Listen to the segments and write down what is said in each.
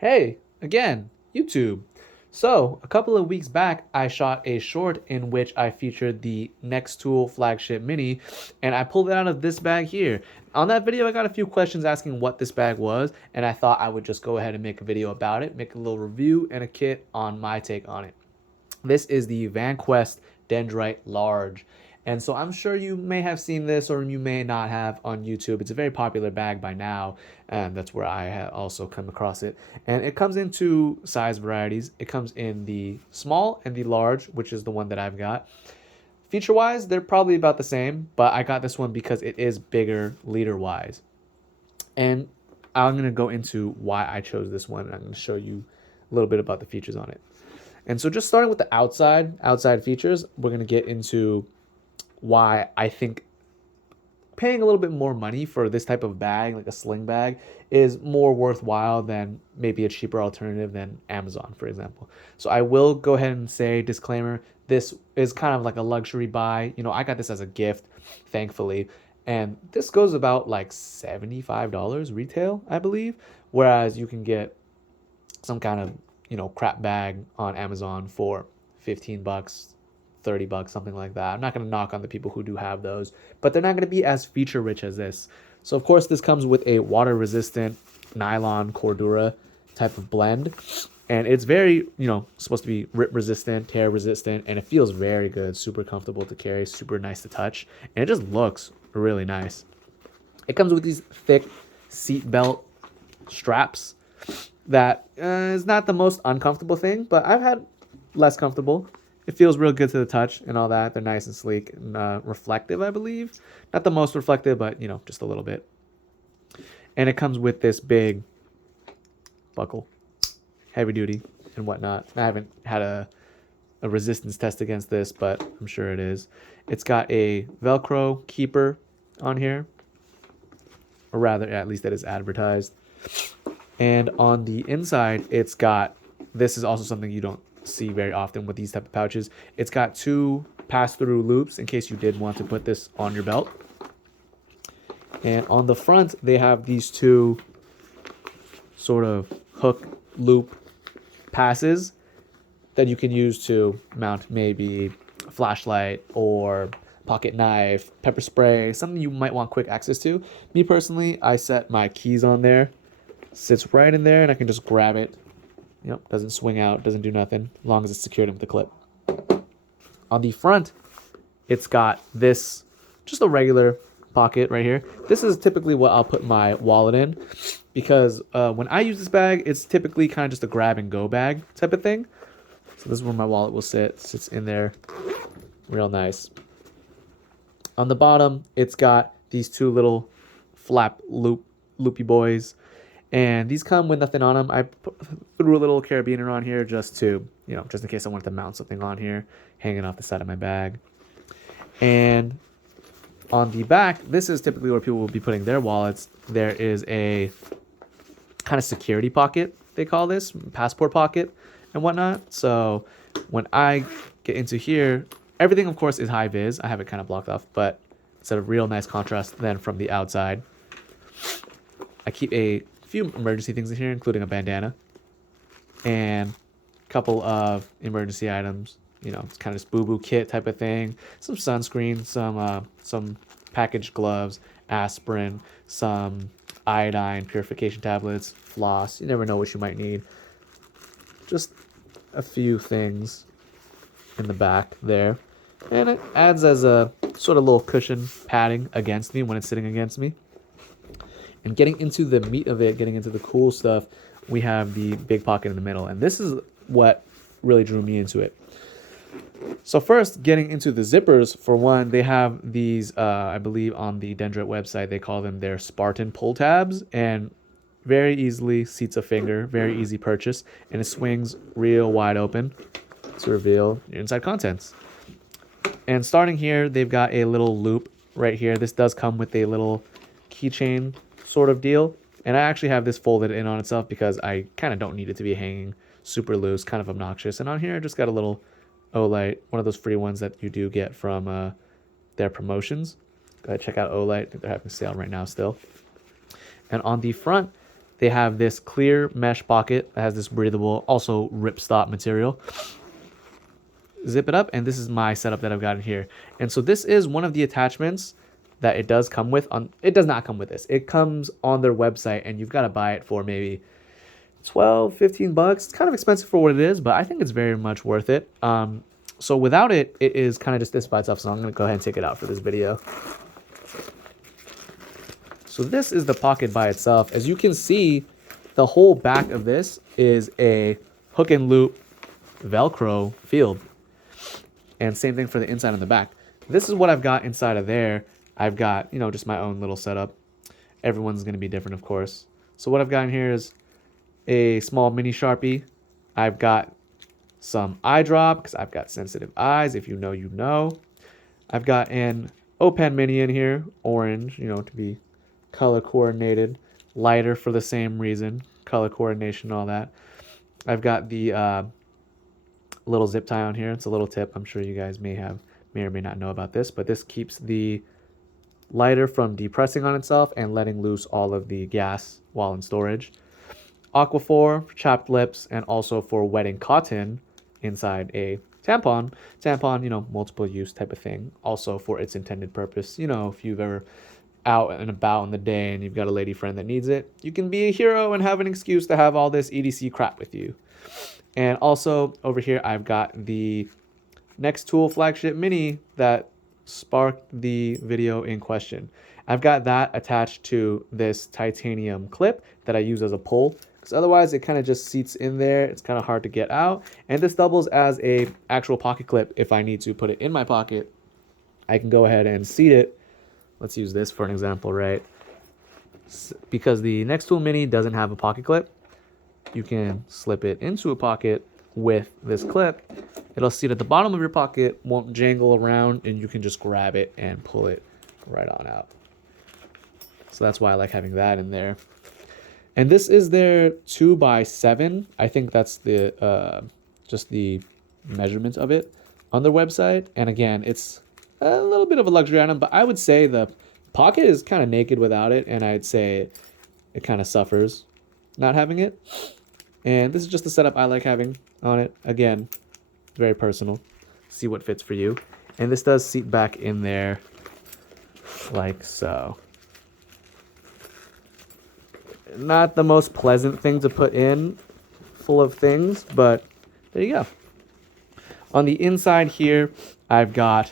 Hey, again, YouTube. So, a couple of weeks back, I shot a short in which I featured the Nextool flagship mini, and I pulled it out of this bag here. On that video, I got a few questions asking what this bag was, and I thought I would just go ahead and make a video about it, make a little review and a kit on my take on it. This is the Vanquest Dendrite Large. And so I'm sure you may have seen this or you may not have on YouTube. It's a very popular bag by now, and that's where I have also come across it. And it comes in two size varieties. It comes in the small and the large, which is the one that I've got. Feature-wise, they're probably about the same, but I got this one because it is bigger liter-wise. And I'm going to go into why I chose this one, and I'm going to show you a little bit about the features on it. And so just starting with the outside features, we're going to get into why I think paying a little bit more money for this type of bag, like a sling bag, is more worthwhile than maybe a cheaper alternative than Amazon, for example. So I will go ahead and say, disclaimer, this is kind of like a luxury buy. You know, I got this as a gift, thankfully. And this goes about like $75 retail, I believe. Whereas you can get some kind of, crap bag on Amazon for 15 bucks, 30 bucks, something like that. I'm not going to knock on the people who do have those, but they're not going to be as feature rich as this. So of course this comes with a water resistant nylon Cordura type of blend, and it's very, supposed to be rip resistant, tear resistant, and it feels very good, super comfortable to carry, super nice to touch, and it just looks really nice. It comes with these thick seat belt straps that is not the most uncomfortable thing, but I've had less comfortable. It feels real good to the touch and all that. They're nice and sleek and reflective, I believe. Not the most reflective, but, just a little bit. And it comes with this big buckle, heavy duty and whatnot. I haven't had a resistance test against this, but I'm sure it is. It's got a Velcro keeper on here, or rather, at least that is advertised. And on the inside, it's got, this is also something you don't see very often with these type of pouches. It's got two pass-through loops in case you did want to put this on your belt. And on the front, they have these two sort of hook loop passes that you can use to mount maybe a flashlight or pocket knife, pepper spray, something you might want quick access to. Me personally, I set my keys on there. Sits right in there and I can just grab it. Doesn't swing out, doesn't do nothing, as long as it's secured with the clip. On the front, it's got this, just a regular pocket right here. This is typically what I'll put my wallet in, because when I use this bag, it's typically kind of just a grab and go bag type of thing. So this is where my wallet will sit. Sits in there, real nice. On the bottom, it's got these two little loopy boys. And these come with nothing on them. I threw a little carabiner on here just to, just in case I wanted to mount something on here, hanging off the side of my bag. And on the back, this is typically where people will be putting their wallets. There is a kind of security pocket, they call this, passport pocket and whatnot. So when I get into here, everything, of course, is high vis. I have it kind of blocked off, but it's a real nice contrast then from the outside. I keep a few emergency things in here, including a bandana and a couple of emergency items. It's kind of this boo-boo kit type of thing. Some sunscreen, some packaged gloves, aspirin, some iodine purification tablets, floss. You never know what you might need. Just a few things in the back there. And it adds as a sort of little cushion padding against me when it's sitting against me. And getting into the meat of it, getting into the cool stuff, we have the big pocket in the middle. And this is what really drew me into it. So first, getting into the zippers, for one, they have these, I believe on the Dendrite website, they call them their Spartan pull tabs. And very easily seats a finger, very easy purchase. And it swings real wide open to reveal your inside contents. And starting here, they've got a little loop right here. This does come with a little keychain sort of deal, and I actually have this folded in on itself because I kind of don't need it to be hanging super loose, kind of obnoxious. And on here I just got a little Olight, one of those free ones that you do get from their promotions. Go ahead, check out Olight. I think they're having a sale right now still. And on the front, They have this clear mesh pocket that has this breathable, also ripstop material. Zip it up, and this is my setup that I've got in here. And so this is one of the attachments that it does come with. It does not come with this. It comes on their website, and you've got to buy it for maybe 12, 15 bucks. It's kind of expensive for what it is, but I think it's very much worth it. So without it, it is kind of just this by itself. So I'm going to go ahead and take it out for this video. So this is the pocket by itself. As you can see, the whole back of this is a hook and loop Velcro field. And same thing for the inside and the back. This is what I've got inside of there. I've got, just my own little setup. Everyone's going to be different, of course. So what I've got in here is a small mini Sharpie. I've got some eye drop because I've got sensitive eyes. If you know, you know. I've got an O-Pen mini in here, orange, to be color coordinated. Lighter for the same reason, color coordination, all that. I've got the little zip tie on here. It's a little tip. I'm sure you guys may or may not know about this, but this keeps the lighter from depressing on itself and letting loose all of the gas while in storage. Aquaphor for chapped lips, and also for wetting cotton inside a tampon. Tampon, multiple use type of thing. Also for its intended purpose. If you've ever out and about in the day and you've got a lady friend that needs it, you can be a hero and have an excuse to have all this EDC crap with you. And also over here, I've got the Next Tool Flagship Mini that sparked the video in question. I've got that attached to this titanium clip that I use as a pull, because otherwise it kind of just seats in there. It's kind of hard to get out. And this doubles as a actual pocket clip. If I need to put it in my pocket, I can go ahead and seat it. Let's use this for an example, right? Because the Next Tool Mini doesn't have a pocket clip, you can slip it into a pocket with this clip. It'll sit at the bottom of your pocket, won't jangle around, and you can just grab it and pull it right on out. So that's why I like having that in there. And this is their 2x7. I think that's the just the measurement of it on their website. And again, it's a little bit of a luxury item, but I would say the pocket is kind of naked without it, and I'd say it kind of suffers not having it. And this is just the setup I like having on it. Again, very personal. See what fits for you. And this does seat back in there like so. Not the most pleasant thing to put in, full of things, but there you go. On the inside here, I've got,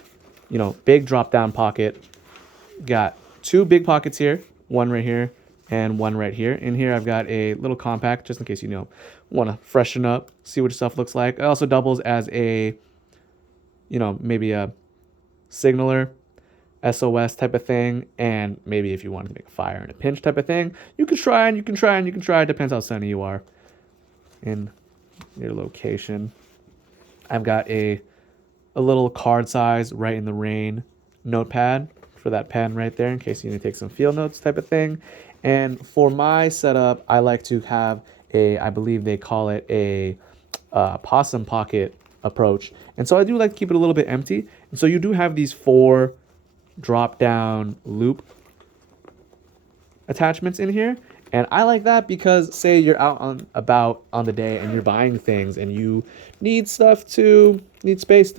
big drop down pocket. Got two big pockets here, one right here and one right here. In here, I've got a little compact, just in case want to freshen up, see what your stuff looks like. It also doubles as a, maybe a signaler, SOS type of thing, and maybe if you wanted to make a fire in a pinch type of thing, you can try and you can try and you can try. It depends how sunny you are in your location. I've got a little card size Right in the Rain notepad for that pen right there in case you need to take some field notes type of thing. And for my setup, I like to have I believe they call it a possum pocket approach. And so I do like to keep it a little bit empty. And so you do have these 4 drop down loop attachments in here. And I like that because say you're out about on the day and you're buying things and you need space to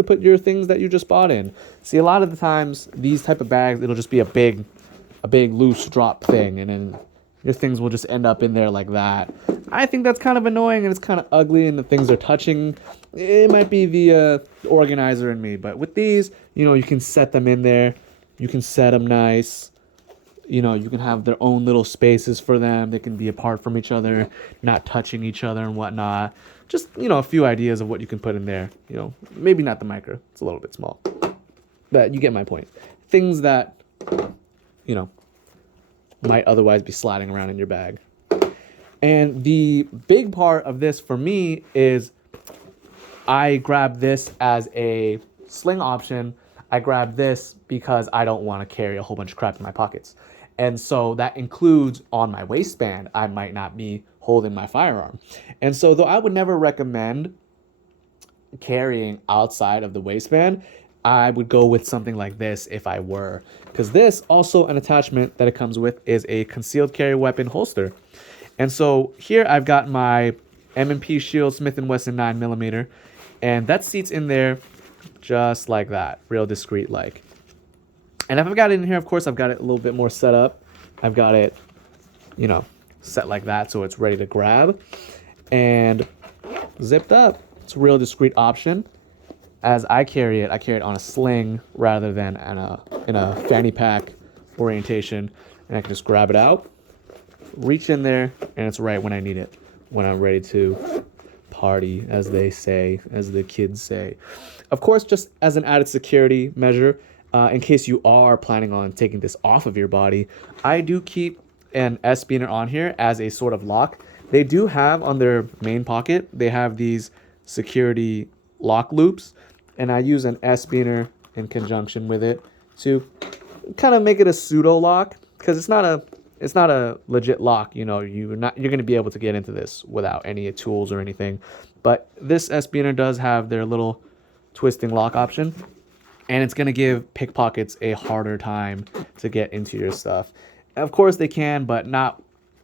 put your things that you just bought in. See, a lot of the times these type of bags, it'll just be a big loose drop thing, and then your things will just end up in there like that. I think that's kind of annoying and it's kind of ugly and the things are touching. It might be the organizer in me, but with these, you can set them in there. You can set them nice. You can have their own little spaces for them. They can be apart from each other, not touching each other and whatnot. Just, a few ideas of what you can put in there. Maybe not the micro. It's a little bit small. But you get my point. Things that, might otherwise be sliding around in your bag. And the big part of this for me is I grab this as a sling option. I grab this because I don't want to carry a whole bunch of crap in my pockets. And so that includes on my waistband, I might not be holding my firearm. And so though I would never recommend carrying outside of the waistband, I would go with something like this if I were. Because this, also an attachment that it comes with, is a concealed carry weapon holster. And so here I've got my M&P Shield Smith & Wesson 9mm, and that seats in there just like that, real discreet like. And if I've got it in here, of course, I've got it a little bit more set up. I've got it, you know, set like that so it's ready to grab and zipped up. It's a real discreet option. As I carry it on a sling rather than in a fanny pack orientation, and I can just grab it out, reach in there, and it's right when I need it, when I'm ready to party, as they say, as the kids say. Of course, just as an added security measure, in case you are planning on taking this off of your body, I do keep an S-spinner on here as a sort of lock. They do have on their main pocket, they have these security lock loops, and I use an S-spinner in conjunction with it to kind of make it a pseudo lock, because it's not a legit lock. You know, you're going to be able to get into this without any tools or anything. But this S-spinner does have their little twisting lock option, and it's going to give pickpockets a harder time to get into your stuff. And of course they can, but not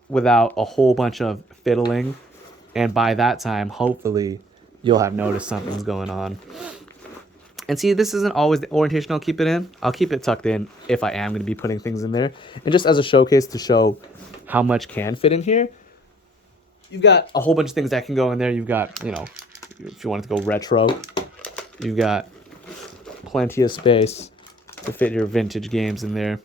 without a whole bunch of fiddling. And by that time, hopefully, you'll have noticed something's going on. And see, this isn't always the orientation I'll keep it in. I'll keep it tucked in if I am going to be putting things in there. And just as a showcase to show how much can fit in here, you've got a whole bunch of things that can go in there. You've got, you know, if you wanted to go retro, you've got plenty of space to fit your vintage games in there.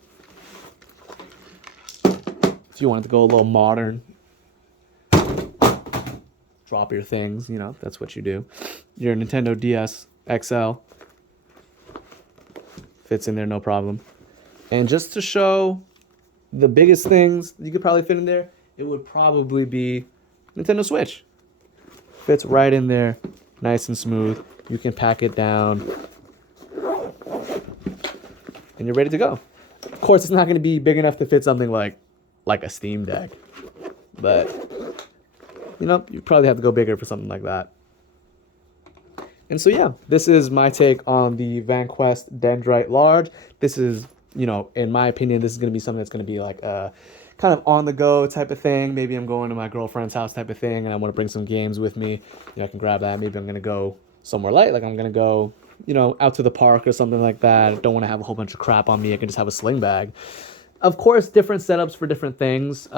If you wanted to go a little modern, drop your things, you know, that's what you do. Your Nintendo DS XL fits in there, no problem. And just to show the biggest things you could probably fit in there, it would probably be Nintendo Switch. Fits right in there, nice and smooth. You can pack it down, and you're ready to go. Of course, it's not going to be big enough to fit something like a Steam Deck, but you know, you probably have to go bigger for something like that. And so yeah, this is my take on the Vanquest Dendrite Large. This is, you know, in my opinion, this is going to be something that's going to be like a kind of on the go type of thing. Maybe I'm going to my girlfriend's house type of thing, and I want to bring some games with me. You know, I can grab that. Maybe I'm going to go somewhere light, like I'm going to go, you know, out to the park or something like that. I don't want to have a whole bunch of crap on me. I can just have a sling bag. Of course, different setups for different things.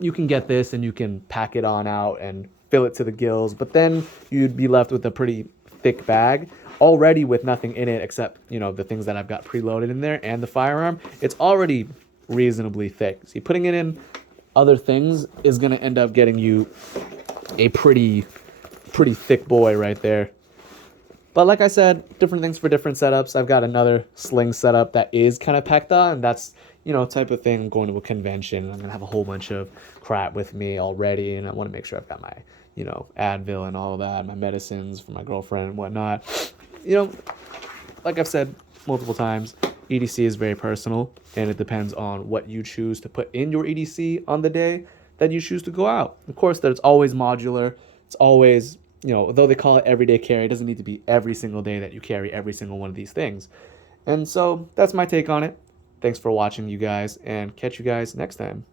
You can get this and you can pack it on out and fill it to the gills, but then you'd be left with a pretty thick bag already with nothing in it except, you know, the things that I've got preloaded in there and the firearm. It's already reasonably thick. See, putting it in other things is going to end up getting you a pretty thick boy right there. But like I said, different things for different setups. I've got another sling setup that is kind of packed on, and that's, you know, type of thing. I'm going to a convention. I'm going to have a whole bunch of crap with me already, and I want to make sure I've got my, you know, Advil and all of that, my medicines for my girlfriend and whatnot. You know, like I've said multiple times, EDC is very personal, and it depends on what you choose to put in your EDC on the day that you choose to go out. Of course, there's always modular. It's always, you know, though they call it everyday carry, it doesn't need to be every single day that you carry every single one of these things. And so that's my take on it. Thanks for watching, you guys, and catch you guys next time.